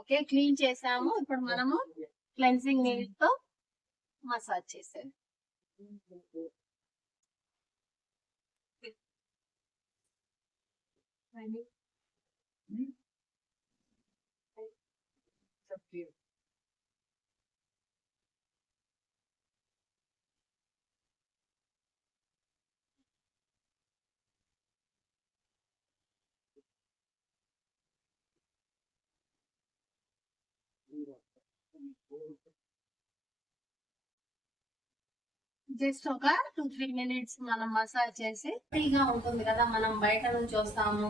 Okay, clean చేసాము. ఇప్పుడు మనము క్లెన్సింగ్ నీళ్ళ తో మసాజ్ చేసేది. జస్ట్ ఒక 2-3 మినిట్స్ మనం మసాజ్ చేసి ఫ్రీగా ఉంటుంది కదా. మనం బయట నుంచి వస్తాము,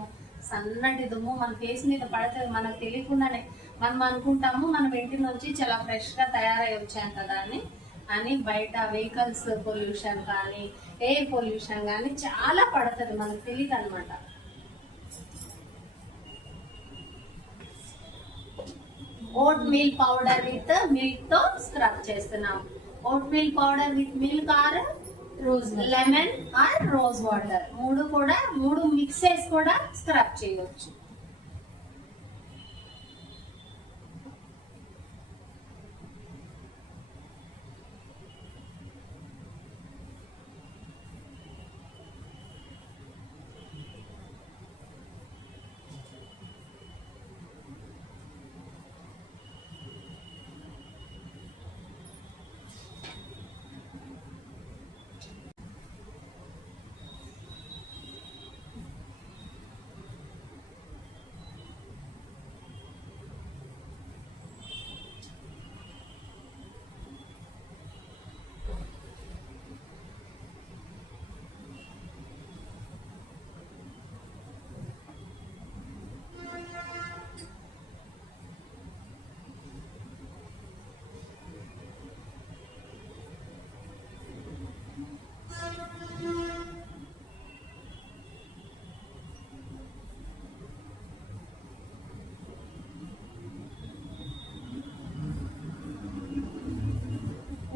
సన్నటి దుమ్ము మన ఫేస్ మీద పడితే మనకు తెలియకుండానే మనం అనుకుంటాము మనం ఇంటి నుంచి చాలా ఫ్రెష్ గా తయారై వచ్చాం కదా అని బయట వెహికల్స్ పొల్యూషన్ కానీ ఎయిర్ పొల్యూషన్ కానీ చాలా పడుతుంది, మనకు తెలియదు అనమాట. Oatmeal powder with milk తో స్క్రబ్ చేస్తున్నాం. Oatmeal powder with milk or lemon or rose water, మూడు మిక్స్ చేసి కూడా స్క్రబ్ చేయవచ్చు.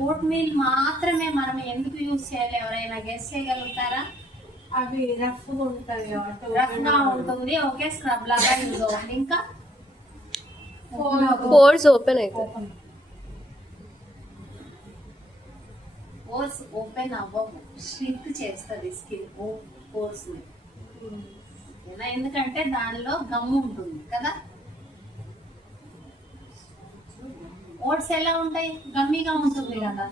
ఓట్ మీల్ మాత్రమే మనం ఎందుకు యూజ్ చేయాలి, ఎవరైనా గెస్ చేయగలుగుతారా? అవి రఫ్ గా ఉంటుంది, రఫ్ గా ఉంటుంది. ఓకే, స్క్రబ్ లాగా యూజ్ అవుతుంది. ఇంకా పోర్స్ ఓపెన్ అవుతాయి. పోర్స్ ఓపెన్ అవ్వవు, ష్రింక్ చేస్తుంది స్కిన్ పోర్స్ ని. ఎందుకంటే దానిలో గమ్ము ఉంటుంది కదా. ఓట్స్ ఎలా ఉంటాయి, గమ్మీగా ఉంటుంది కదా.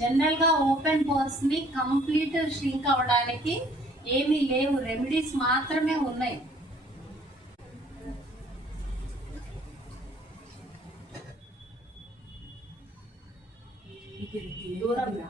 జనరల్ గా ఓపెన్ పోర్స్ ని కంప్లీట్ ష్రింక్ అవడానికి ఏమీ లేవు, రెమెడీస్ మాత్రమే ఉన్నాయి. దూరం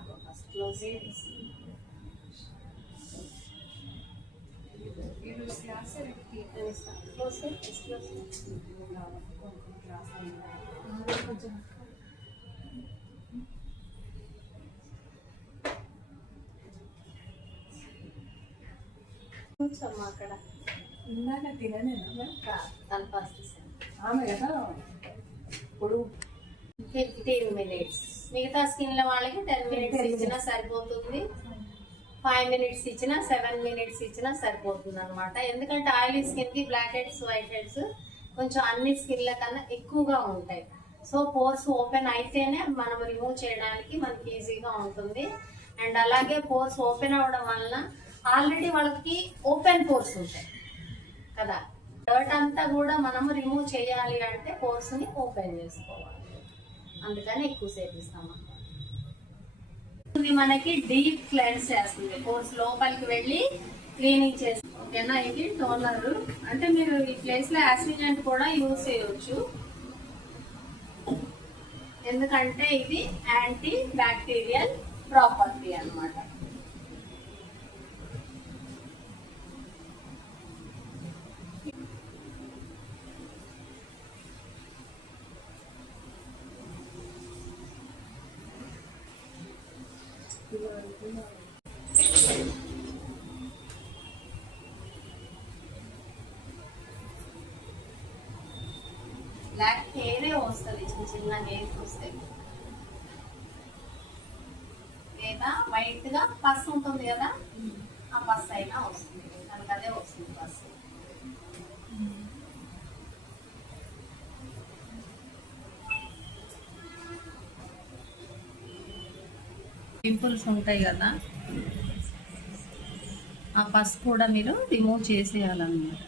అక్కడ ఇందాక తిననేనా ఆమె కదా. ఇప్పుడు 15 మినిట్స్, మిగతా స్కిన్ లో వాళ్ళకి 10 మినిట్స్ ఇచ్చినా సరిపోతుంది, 5 మినిట్స్ ఇచ్చినా 7 మినిట్స్ ఇచ్చినా సరిపోతుంది అనమాట. ఎందుకంటే ఆయిలీ స్కిన్ కి బ్లాక్ హెడ్స్ వైట్ హెడ్స్ కొంచెం అన్ని స్కిన్ల కన్నా ఎక్కువగా ఉంటాయి. సో పోర్స్ ఓపెన్ అయితేనే మనం రిమూవ్ చేయడానికి మనకి ఈజీగా ఉంటుంది. అండ్ అలాగే పోర్స్ ఓపెన్ అవ్వడం వలన ఆల్రెడీ వాళ్ళకి ఓపెన్ పోర్స్ ఉంటాయి కదా, డర్ట్ అంతా కూడా మనము రిమూవ్ చేయాలి అంటే పోర్స్ ని ఓపెన్ చేసుకోవాలి. అందుకని ఎక్కువసేపు ఇస్తాం. ఇది మనకి డీప్ క్లెన్స్ చేస్తుంది, పోర్స్ లోపలికి వెళ్ళి క్లీనింగ్ చేస్తుంది. ఓకేనా, ఇది టోనర్. అంటే మీరు ఈ ప్లేస్ లో యాసిడెంట్ కూడా యూజ్ చేయవచ్చు, ఎందుకంటే ఇది యాంటీ బ్యాక్టీరియల్ ప్రాపర్టీ అన్నమాట. బ్లాక్ హెయిరే వస్తుంది, చిన్న చిన్న హెయిర్స్ వస్తాయి. వైట్ గా పస్ ఉంటుంది కదా, ఆ పస్ అయినా వస్తుంది, మనకు అదే వస్తుంది పస్. పింపుల్స్ ఉంటాయి కదా, ఆ పస్ కూడా మీరు రిమూవ్ చేసేయాలన్నమాట.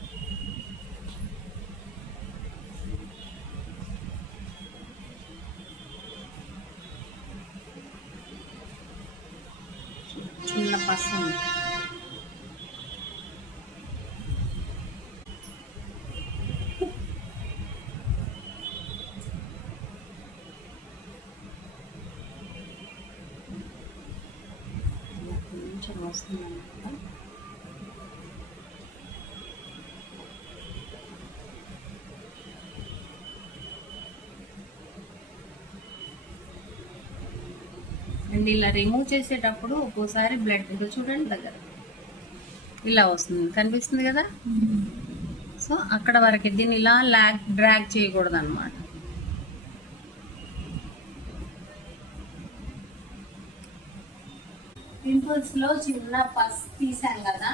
చిన్న పస్ ఉంది. కొంచెం వస్తుంది అన్నమాట. అండ్ ఇలా రిమూవ్ చేసేటప్పుడు ఒక్కోసారి బ్లడ్ ఇంకా చూడండి దగ్గర ఇలా వస్తుంది, కనిపిస్తుంది కదా. సో అక్కడ వరకు దీన్ని ఇలా డ్రాగ్ చేయకూడదు అనమాట. పింపుల్స్ లో చిన్న పస్ తీసాం కదా,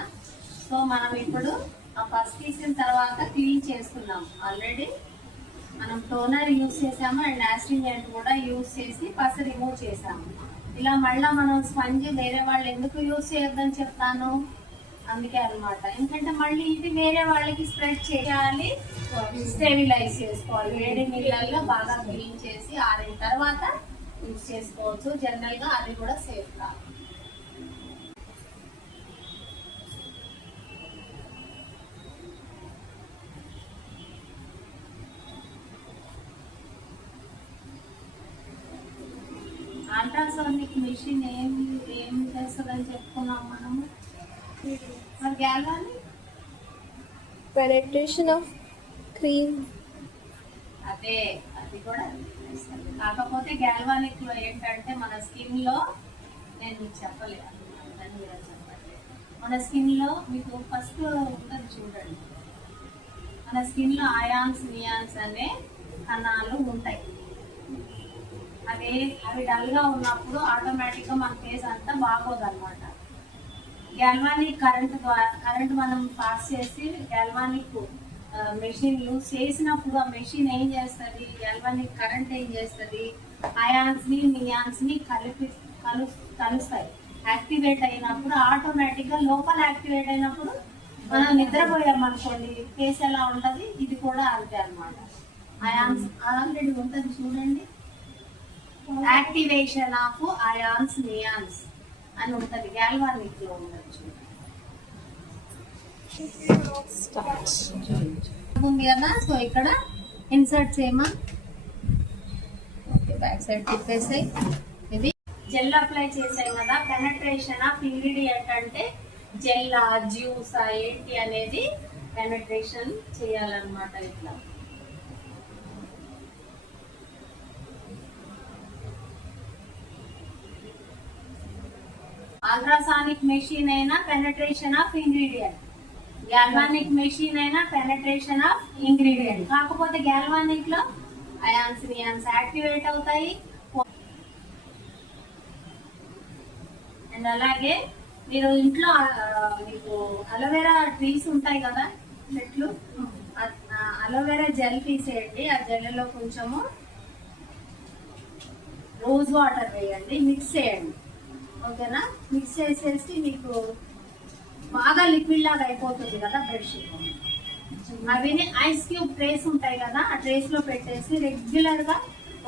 సో మనం ఇప్పుడు ఆ పస్ తీసిన తర్వాత క్లీన్ చేసుకున్నాం. ఆల్రెడీ మనం టోనర్ యూజ్ చేసాము అండ్ యాస్ట్రింజెంట్ కూడా యూజ్ చేసి పస్ రిమూవ్ చేసాము. ఇలా మళ్ళీ మనం స్పంజ్ వేరే వాళ్ళు ఎందుకు యూజ్ చేయొద్దని చెప్తాను, అందుకే అనమాట. ఎందుకంటే మళ్ళీ ఇది వేరే వాళ్ళకి స్ప్రెడ్ చేయాలి, స్టెరిలైజ్ చేసుకోవాలి. వేడి నీళ్ళల్లో బాగా క్లీన్ చేసి ఆరిన తర్వాత యూజ్ చేసుకోవచ్చు. జనరల్ గా అది కూడా సేఫ్ కాదు. అల్ట్రాసోనిక్ మిషన్ ఏం చేస్తుందని చెప్పుకున్నాం మనము. మరి గ్యాల్వానిక్ penetration of cream. అదే అది కూడా చేస్తుంది. కాకపోతే గ్యాల్వానిక్ లో ఏంటంటే మన స్కిన్ లో, నేను మీకు చెప్పలేదు దాన్ని కూడా చెప్పట్లేదు, మన స్కిన్ లో మీకు ఫస్ట్ ఉంటుంది చూడండి, మన స్కిన్ లో అయాన్స్ నియాన్స్ అనే కణాలు ఉంటాయి. అవి డల్ గా ఉన్నప్పుడు ఆటోమేటిక్ గా మన ఫేస్ అంతా బాగోదు అనమాట. గ్యాల్వానిక్ కరెంట్ మనం పాస్ చేసి గ్యాల్వానిక్ మెషిన్ యూజ్ చేసినప్పుడు ఆ మెషిన్ ఏం చేస్తుంది, గ్యాల్వానిక్ కరెంట్ ఏం చేస్తుంది, అయాన్స్ ని నియాన్స్ ని కలుస్తాయి. యాక్టివేట్ అయినప్పుడు ఆటోమేటిక్ గా లోపల యాక్టివేట్ అయినప్పుడు మనం నిద్రపోయాం అనుకోండి ఫేస్ ఎలా ఉంటది, ఇది కూడా అంతే అనమాట. అయాన్స్ ఆల్రెడీ ఉంటుంది చూడండి, యాక్టివేషన్ ఆఫ్ అయాన్స్ నియాన్స్ అని ఉంటది, గ్యాల్వానిక్ లో ఉండొచ్చు. ఉంది కదా, సో ఇక్కడ ఇన్సర్ట్ చేయమా. ఓకే, బ్యాక్ సైడ్ తిప్పేసాయి. ఇది జెల్ అప్లై చేసాయి కదా, పెనట్రేషన్ ఆఫ్ ఇంగ్రీడియంట్ అంటే జెల్లా జ్యూసా ఏంటి అనేది పెనట్రేషన్ చేయాలన్నమాట. ఇట్లా అల్ట్రాసానిక్ మెషిన్ అయినా penetration of ingredient, galvanic machine అయినా పెనట్రేషన్ ఆఫ్ ఇంగ్రీడియంట్. కాకపోతే గ్యాల్వానిక్ లో అయాన్స్ నియాన్స్ యాక్టివేట్ అవుతాయి. అండ్ అలాగే మీరు ఇంట్లో మీకు అలోవెరా ట్రీస్ ఉంటాయి కదా, చెట్లు, అలోవెరా జెల్ తీసేయండి. ఆ జెల్లో కొంచెము రోజ్ వాటర్ వేయండి, మిక్స్ చేయండి. ఓకేనా, మిక్స్ చేసేసి మీకు బాగా లిక్విడ్ లాగా అయిపోతుంది కదా బెడ్షీట్. అవిని ఐస్ క్యూబ్ ట్రేస్ ఉంటాయి కదా, ఆ ట్రేస్ లో పెట్టేసి రెగ్యులర్ గా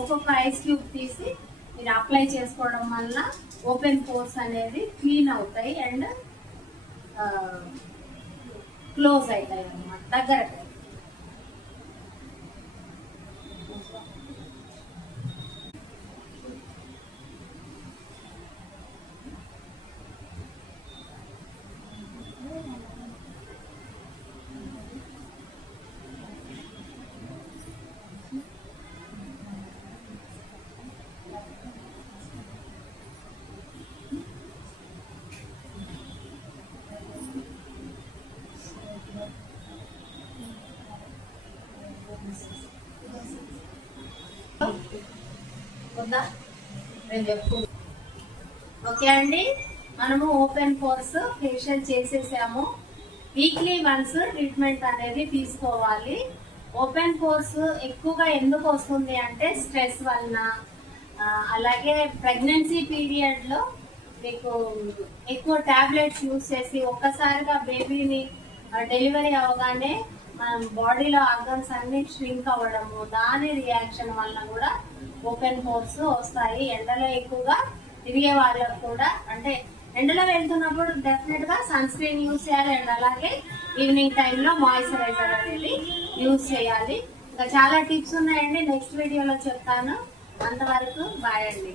ఒక్కొక్క ఐస్ క్యూబ్ తీసి మీరు అప్లై చేసుకోవడం వల్ల ఓపెన్ పోర్స్ అనేది క్లీన్ అవుతాయి అండ్ క్లోజ్ అవుతాయి అన్నమాట, దగ్గర. వద్దా నేను చెప్పుకుంటా. ఓకే అండి, మనము ఓపెన్ పోర్స్ ఫేషియల్ చేసేసాము. వీక్లీ వన్స్ ట్రీట్మెంట్ అనేది తీసుకోవాలి. ఓపెన్ పోర్స్ ఎక్కువగా ఎందుకు వస్తుంది అంటే స్ట్రెస్ వలన, అలాగే ప్రెగ్నెన్సీ పీరియడ్ లో మీకు ఎక్కువ టాబ్లెట్స్ యూజ్ చేసి ఒక్కసారిగా బేబీని డెలివరీ అవగానే మన బాడీలో ఆర్గన్స్ అన్ని ష్రింక్ అవ్వడము, దాని రియాక్షన్ వలన కూడా ఓపెన్ పోర్స్ వస్తాయి. ఎండలో ఎక్కువగా తిరిగే వాళ్ళకు కూడా, అంటే ఎండలో వెళ్తున్నప్పుడు డెఫినెట్ గా సన్ స్క్రీన్ యూజ్ చేయాలి. అండ్ అలాగే ఈవినింగ్ టైంలో మాయిశ్చరైజర్ అనేది యూజ్ చేయాలి. ఇంకా చాలా టిప్స్ ఉన్నాయండి, నెక్స్ట్ వీడియోలో చెప్తాను. అంతవరకు బాయ్ అండి.